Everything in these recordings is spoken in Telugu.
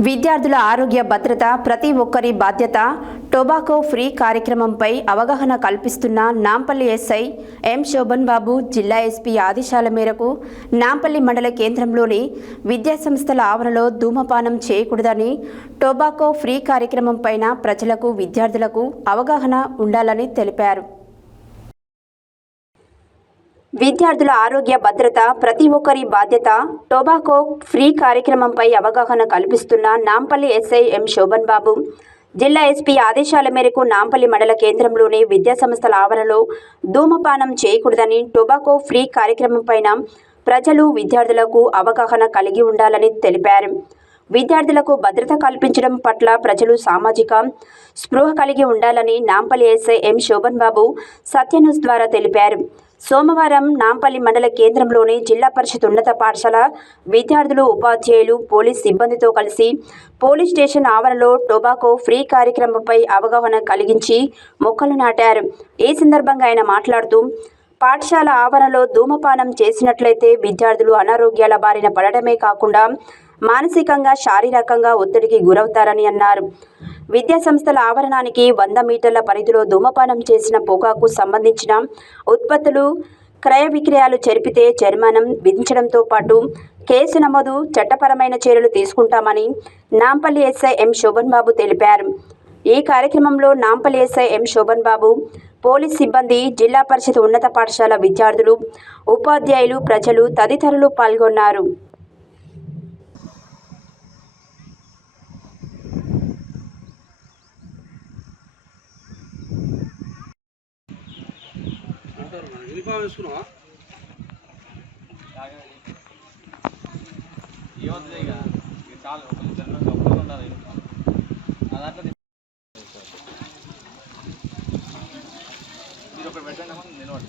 విద్యార్థుల ఆరోగ్య భద్రత ప్రతి ఒక్కరి బాధ్యత. టొబాకో ఫ్రీ కార్యక్రమంపై అవగాహన కల్పిస్తున్న నాంపల్లి ఎస్ఐ ఎం శోభన్ బాబు జిల్లా ఎస్పీ ఆదేశాల మేరకు నాంపల్లి మండల కేంద్రంలోని విద్యాసంస్థల ఆవరణలో ధూమపానం చేయకూడదని, టొబాకో ఫ్రీ కార్యక్రమంపై ప్రజలకు విద్యార్థులకు అవగాహన ఉండాలని తెలిపారు. విద్యార్థుల ఆరోగ్య భద్రత ప్రతి ఒక్కరి బాధ్యత. టొబాకో ఫ్రీ కార్యక్రమంపై అవగాహన కల్పిస్తున్న నాంపల్లి ఎస్ఐ ఎం శోభన్ బాబు జిల్లా ఎస్పీ ఆదేశాల మేరకు నాంపల్లి మండల కేంద్రంలోని విద్యాసంస్థల ఆవరణలో ధూమపానం చేయకూడదని, టొబాకో ఫ్రీ కార్యక్రమంపై ప్రజలు విద్యార్థులకు అవగాహన కలిగి ఉండాలని తెలిపారు. విద్యార్థులకు భద్రత కల్పించడం పట్ల ప్రజలు సామాజిక స్పృహ కలిగి ఉండాలని నాంపల్లి ఎస్ఐ ఎం శోభన్ బాబు సత్యన్యూస్ ద్వారా తెలిపారు. సోమవారం నాంపల్లి మండల కేంద్రంలోని జిల్లా పరిషత్ ఉన్నత పాఠశాల విద్యార్థులు, ఉపాధ్యాయులు, పోలీస్ సిబ్బందితో కలిసి పోలీస్ స్టేషన్ ఆవరణలో టొబాకో ఫ్రీ కార్యక్రమంపై అవగాహన కలిగించి మొక్కలు నాటారు. ఈ సందర్భంగా ఆయన మాట్లాడుతూ, పాఠశాల ఆవరణలో ధూమపానం చేసినట్లయితే విద్యార్థులు అనారోగ్యాల బారిన పడడమే కాకుండా మానసికంగా, శారీరకంగా ఒత్తిడికి గురవుతారని అన్నారు. విద్యాసంస్థల ఆవరణానికి 100 మీటర్ల పరిధిలో ధూమపానం చేసిన పొగాకు సంబంధించిన ఉత్పత్తులు క్రయ విక్రయాలు జరిపితే జరిమానం విధించడంతో పాటు కేసు నమోదు, చట్టపరమైన చర్యలు తీసుకుంటామని నాంపల్లి ఎస్ఐ ఎం శోభన్ బాబు తెలిపారు. ఈ కార్యక్రమంలో నాంపల్లి ఎస్ఐ ఎం శోభన్ బాబు, పోలీస్ సిబ్బంది, జిల్లా పరిషత్ ఉన్నత పాఠశాల విద్యార్థులు, ఉపాధ్యాయులు, ప్రజలు తదితరులు పాల్గొన్నారు. యూనిఫామ్ వేసుకున్నావా? చాలు ఉండాలి దాంట్లో మీరు ఒకటి పెట్టండి, నిలబడి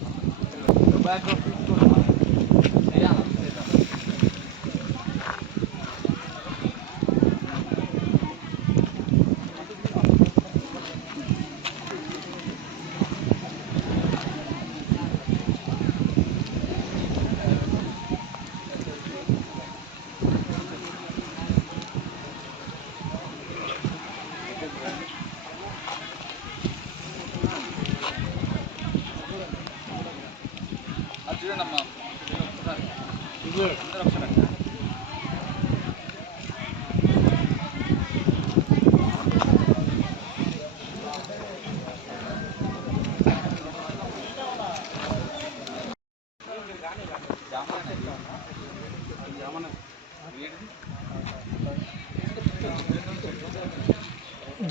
చూడండి.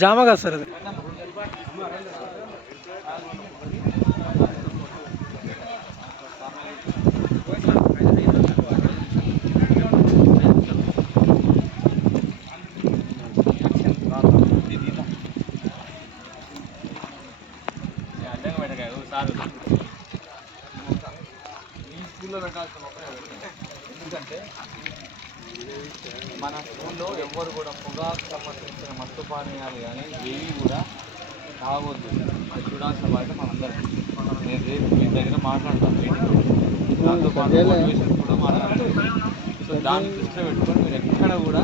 జామ కాదు సార్ అది. ఎందుకంటే మన స్కూల్లో ఎవ్వరు కూడా పొగాకు సంబంధించిన మత్తు పానీయాలు కానీ ఏవి కూడా తాగొద్దు. అది చూడాల్సిన బాధ్యత మనందరికీ. నేను రేపు మీ దగ్గర మాట్లాడతాను, దాంతోపాటు మోటివేషన్ కూడా మాట్లాడతాను. సో దాన్ని దృష్టిలో పెట్టుకొని మీరు ఎక్కడ కూడా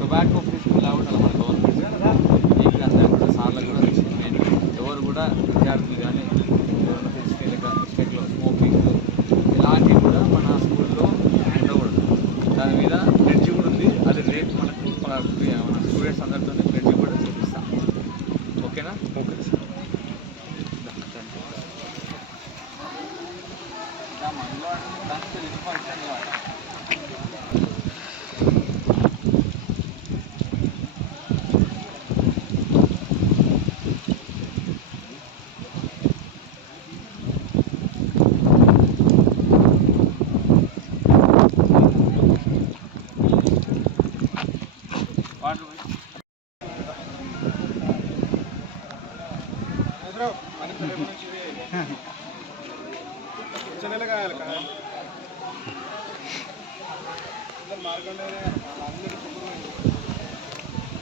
టొబాకో ఫ్రీ స్కూల్ లేకుండా మన గవర్నమెంట్ ఈ క్లాస్ లేకుండా సార్లు కూడా ఎవరు కూడా విద్యార్థులు కానీ ఎవరైనా ఫిజికల్గా మిస్టేక్లో స్మోకింగ్ ఇలాంటివి కూడా మన స్కూల్లో ఉండకూడదు. దాని మీద బ్లెడ్జి కూడా ఉంది. అది రేపు మనకు మన స్టూడెంట్స్ అందరితో బ్లెడ్జి కూడా చూపిస్తాం. ఓకేనా? Okay sir.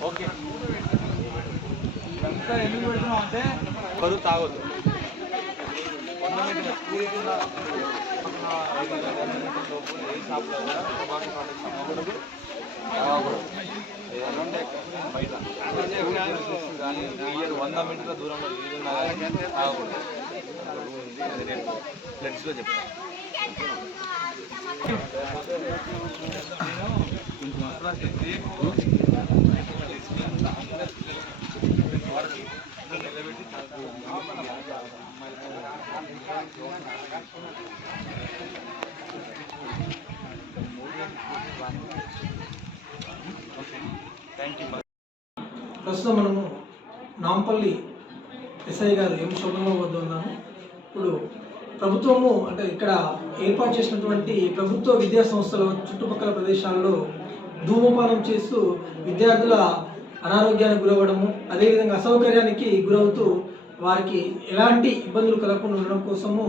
ఓకే, ఎంత ఎందుకు పెడుతున్నాం అంటే బరువు తాగొద్దు. ఏ షాప్లో కూడా టొబాకో ప్రోడక్ట్స్ అమ్మకూడదు, తాగకూడదు. ఏదంటే బయట కానీ 100 మీటర్ల దూరంలో ఏదున్నా కానీ తాగకూడదు. అది రేపు ఫ్లెక్స్లో చెప్తాను. ప్రస్తుతం మనము నాంపల్లి ఎస్ఐ గారు ఎం శోభన్బాబు వద్ద ఉన్నాము. ఇప్పుడు ప్రభుత్వము అంటే ఇక్కడ ఏర్పాటు చేసినటువంటి ప్రభుత్వ విద్యా సంస్థల చుట్టుపక్కల ప్రదేశాల్లో ధూమపానం చేస్తూ విద్యార్థుల అనారోగ్యానికి గురవ్వడము, అదేవిధంగా అసౌకర్యానికి గురవుతూ వారికి ఎలాంటి ఇబ్బందులు కలగకుండా ఉండడం కోసము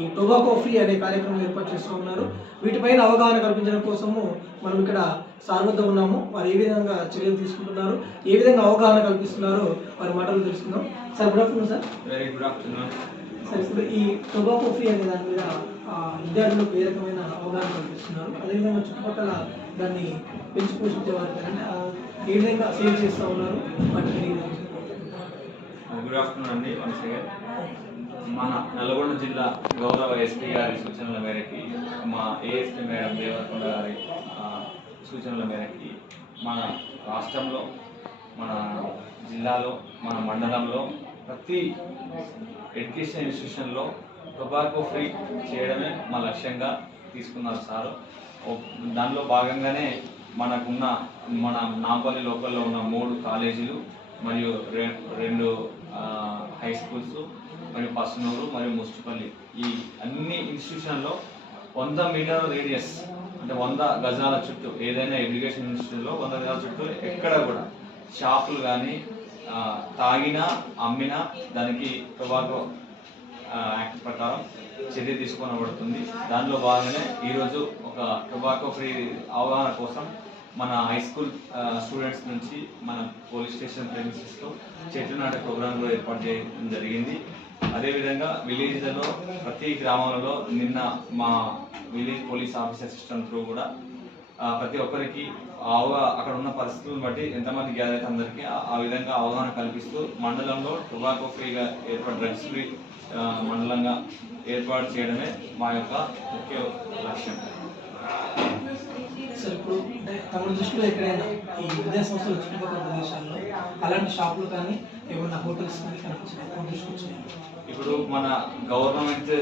ఈ టొబాకో ఫ్రీ అనే కార్యక్రమం ఏర్పాటు చేస్తూ ఉన్నారు. వీటిపైన అవగాహన కల్పించడం కోసము మనం ఇక్కడ సార్ వద్ద ఉన్నాము. వారు ఏ విధంగా చర్యలు తీసుకుంటున్నారు, ఏ విధంగా అవగాహన కల్పిస్తున్నారో వారి మాటలు తెలుసుకుందాం. Sir good afternoon sir. Very good afternoon sir, ఇప్పుడు ఈ టొబాకో ఫ్రీ అనే దాని మీద విద్యార్థులకు ఏ రకమైన అవగాహన కల్పిస్తున్నారు, అదేవిధంగా చుట్టుపక్కల దాన్ని పెంచి పోషించే వారికి ఏ విధంగా సేవ్ చేస్తూ ఉన్నారు వాటిని? గుడ్ ఆఫ్టర్నూన్ అండి. వన్స్ అగైన్ మన నల్గొండ జిల్లా గౌరవ ఎస్పీ గారి సూచనల మేరకి, మా ఏఎస్పీ మేడం దేవరకొండ గారి సూచనల మేరకి మన రాష్ట్రంలో, మన జిల్లాలో, మన మండలంలో ప్రతి ఎడ్యుకేషన్ ఇన్స్టిట్యూషన్లో టొబాకో ఫ్రీ చేయడమే మా లక్ష్యంగా తీసుకున్నారు సారు. దానిలో భాగంగానే మన నాంపల్లి లోకల్లో ఉన్న 3 కాలేజీలు మరియు 2 హై స్కూల్స్ మరియు పసునూరు మరియు ముస్టిపల్లి, ఈ అన్ని ఇన్స్టిట్యూషన్లో 100 మీటర్ల రేడియస్ అంటే 100 గజాల చుట్టూ, ఏదైనా ఎడ్యుకేషన్ ఇన్స్టిట్యూషన్లో 100 గజాల చుట్టూ ఎక్కడ కూడా షాపులు కానీ తాగినా అమ్మినా దానికి టొబాకో యాక్ట్ ప్రకారం చర్య తీసుకోబడుతుంది. దానిలో భాగంగానే ఈరోజు ఒక టొబాకో ఫ్రీ అవగాహన కోసం మన హై స్కూల్ స్టూడెంట్స్ నుంచి మన పోలీస్ స్టేషన్ ప్రెమిసెస్లో చెట్లు నాటే ప్రోగ్రాం కూడా ఏర్పాటు చేయడం జరిగింది. అదేవిధంగా విలేజ్లలో ప్రతి గ్రామాలలో నిన్న మా village police officer system through కూడా ప్రతి ఒక్కరికి అక్కడ ఉన్న పరిస్థితులను బట్టి ఎంతమంది గ్యాదర్ అయితే అందరికీ ఆ విధంగా అవగాహన కల్పిస్తూ మండలంలో టొబాకో ఫ్రీగా డ్రగ్స్ ఫ్రీ మండలంగా ఏర్పాటు చేయడమే మా యొక్క ముఖ్య లక్ష్యం. సార్, ఇప్పుడు అంటే తమ దృష్టిలో ఎక్కడైనా ఈ విద్యా సంస్థల చుట్టుపక్కల ప్రదేశాల్లో అలాంటి షాపులు కానీ ఏమన్నా హోటల్స్ కానీ కనిపించాయి? ఇప్పుడు మన government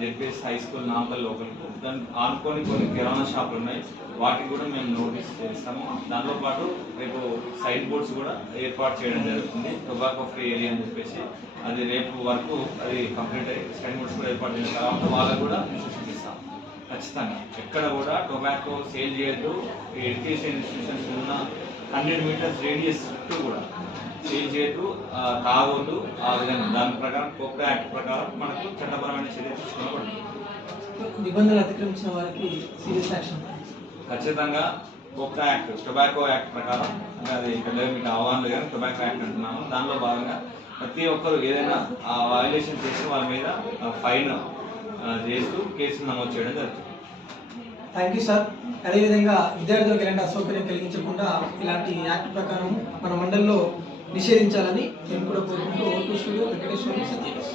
ZPS high school Nampally లోకల్కు దాన్ని ఆనుకొని కొన్ని కిరాణా షాపులు ఉన్నాయి. వాటికి కూడా మేము నోటీస్ చేస్తాము. దాంతోపాటు రేపు సైడ్ బోర్డ్స్ కూడా ఏర్పాటు చేయడం జరుగుతుంది, టొబాకో ఫ్రీ ఏరియా అని చెప్పేసి. అది రేపు వరకు అది కంప్లీట్ అయ్యి సైడ్ బోర్డ్స్ కూడా ఏర్పాటు చేసిన తర్వాత వాళ్ళకు కూడా ఇన్స్ట్రక్షన్ ఇస్తాం. ఖచ్చితంగా ఎక్కడ కూడా టొబాకో సేల్ చేయొద్దు. ఎడ్యుకేషన్ ఇన్స్టిట్యూషన్స్ ఉన్న 100 మీటర్స్ రేడియస్ చుట్టూ కూడా సేల్ చేయొద్దు, తాగొద్దు. ఆ విధంగా దాని ప్రకారం కోక్రా యాక్ట్ ప్రకారం మనకు చట్టపరమైన చర్య తీసుకోబడుతుంది. నిబంధనలు అతిక్రమించిన వారికి సీరియస్ యాక్షన్ ఖచ్చితంగా కోక్రా యాక్ట్, టొబాకో యాక్ట్ ప్రకారం, అది పెద్దగా మీకు అవగాహన కానీ టొబాకో యాక్ట్ అంటున్నాము. దానిలో భాగంగా ప్రతి ఒక్కరు ఏదైనా వయలేషన్ చేసి వాళ్ళ మీద ఫైన్ చేస్తూ కేసులు నమోదు చేయడం జరుగుతుంది. Thank you sir. అదేవిధంగా విద్యార్థులకు ఎలాంటి అసౌకర్యం కలిగించకుండా ఇలాంటి యాక్ట్ ప్రకారం మన మండలిలో నిషేధించాలని మేము కూడా కోరుకుంటూ ఓటు స్టూడియో వెంకటేశ్వర సత్యేష్.